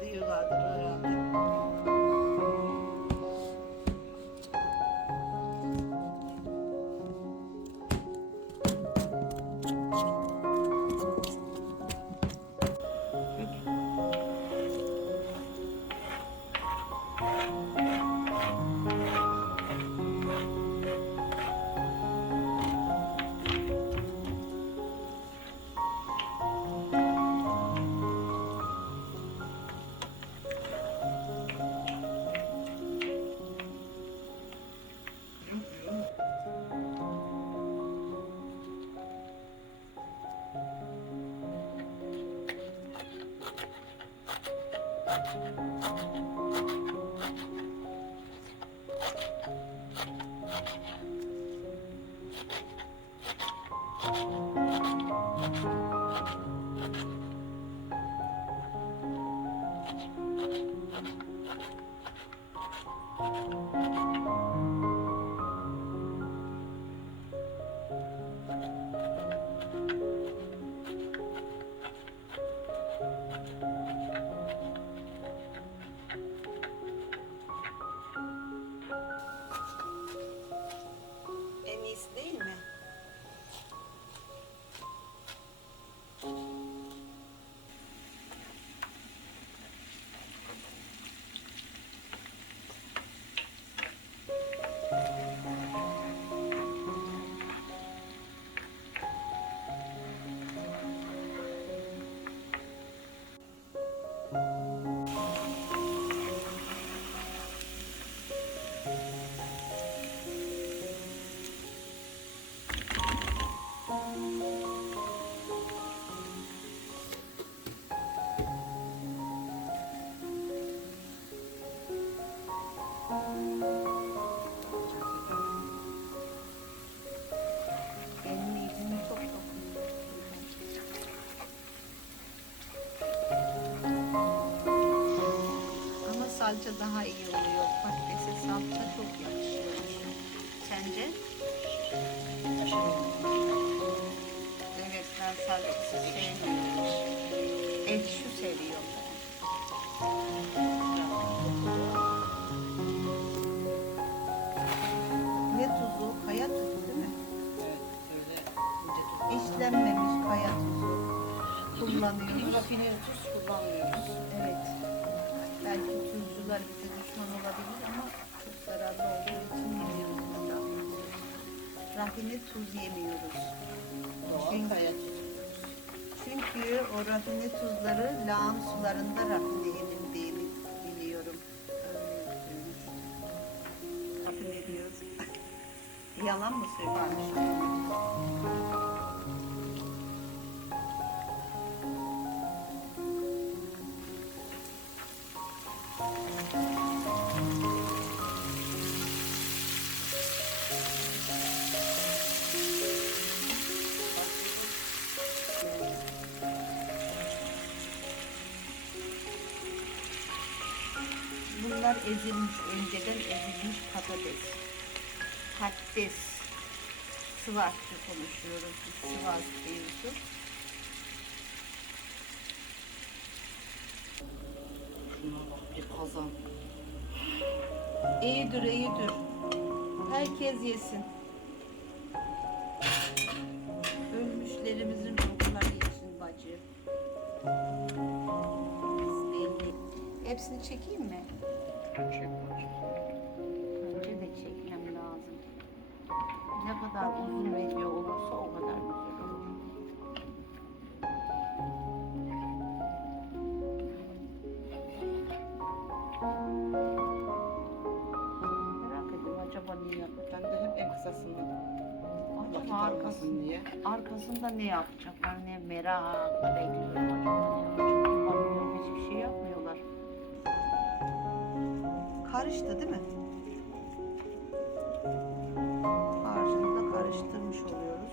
Diyorlardır herhalde. En iyisi değil mi? Salça daha iyi oluyor. Patatese salça çok yakışıyor. Sence? Evet, ben salçası sevmiyorum. Ekşi seviyor. Ne tuzu? Kaya tuzu değil mi? Evet, öyle ince tuz. İşlenmemiş kaya tuzu kullanıyoruz. Rafine tuz kullanmıyoruz. Evet. Belki tuzcular bize düşman olabilir ama çok zararlı olduğu için yemiyoruz biz rafine tuz. Rafine tuz yemiyoruz. Doğal kaya tuzu. Çünkü o rafine tuzları lağım sularında rafine edildiğini biliyorum. Öyle duymuştum. Rafine diyoruz. Yalan mı söylüyormuş? Bunlar ezilmiş, önceden ezilmiş patates. Patates. Sivas'ta konuşuyoruz biz. Sivas diyoruz. Şuna bak, bir kazan. İyidir, iyidir. Herkes yesin. Ölmüşlerimizin ruhları için bacı. Belli. Hepsini çekeyim mi? Çek bacım. Önce de çekmem lazım. Ne kadar uzun video olursa o kadar güzel olur. Merak ediyorum acaba niye yapacak? Ben de hep en kısasını. Vakit Acaba almasın diye. arkasında ne yapacaklar, ne merakla bekliyorum acaba ne yapacaklar. Bakıyorum hiçbir şey yapmıyorlar. Karıştı değil mi? Harcını da karıştırmış oluyoruz.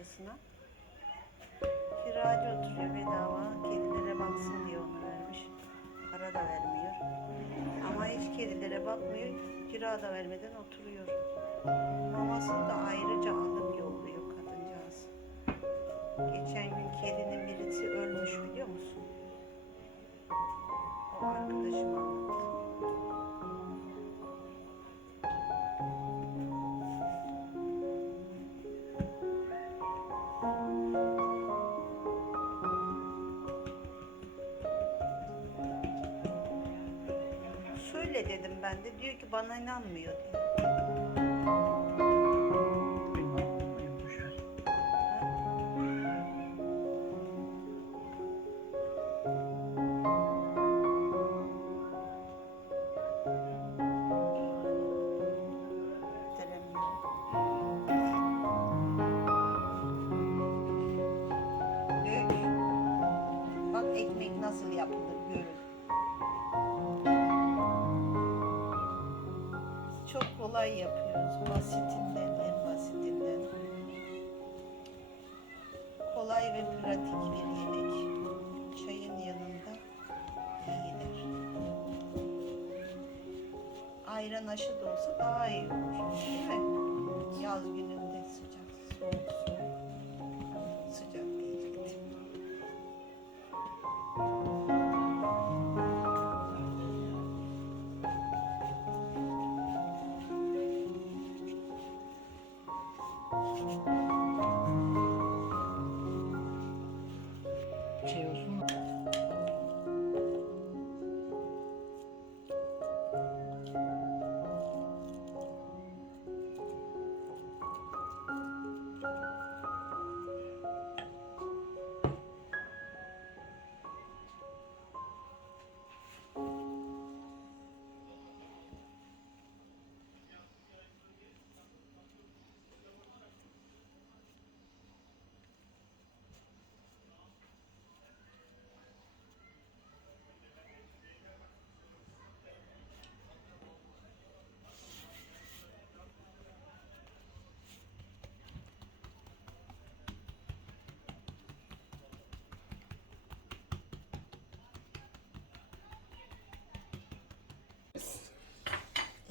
kiracısına. Kiracı oturuyor bedava. Kedilere baksın diye onu vermiş. Para da vermiyor. Ama hiç kedilere bakmıyor. Kira da vermeden oturuyor. Mamasını da ayrıca alıp yolluyor kadıncağız. Geçen gün kedinin birisi ölmüş biliyor musun? O arkadaşım anlattı. Söyle dedim ben de. Diyor ki bana inanmıyor diyor. Bak ekmek nasıl yapılır görün. Biz çok kolay yapıyoruz. Basitinden en basitinden. Kolay ve pratik bir yemek. Çayın yanında iyidir. Ayran aşı da olsa daha iyi olur. Değil mi? Yaz gününde sıcak, soğuk soğuk. Sıcak değil. Şey olsun mu?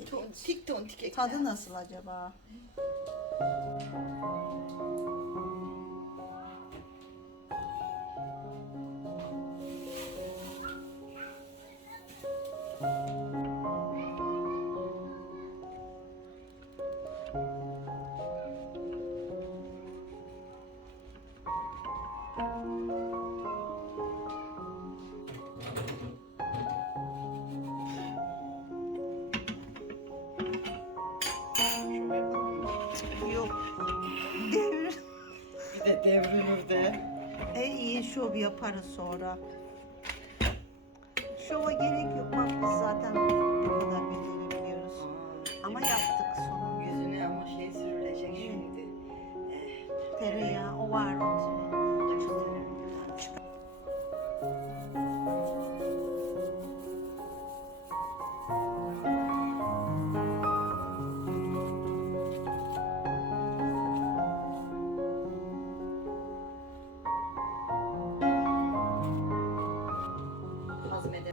Tontik tontik ekmek. Tadı nasıl acaba? Şöyle yapalım mı? Yok. Devir. Bir de devrilir de. İyi şov yaparız sonra. Şova gerek yok. Bak biz zaten bu kadar becerebiliyoruz. Ama yaptık sonunda. Yüzüne ama şey sürülecek şimdi. Tereyağı o var. O da çok severim. Hazmede.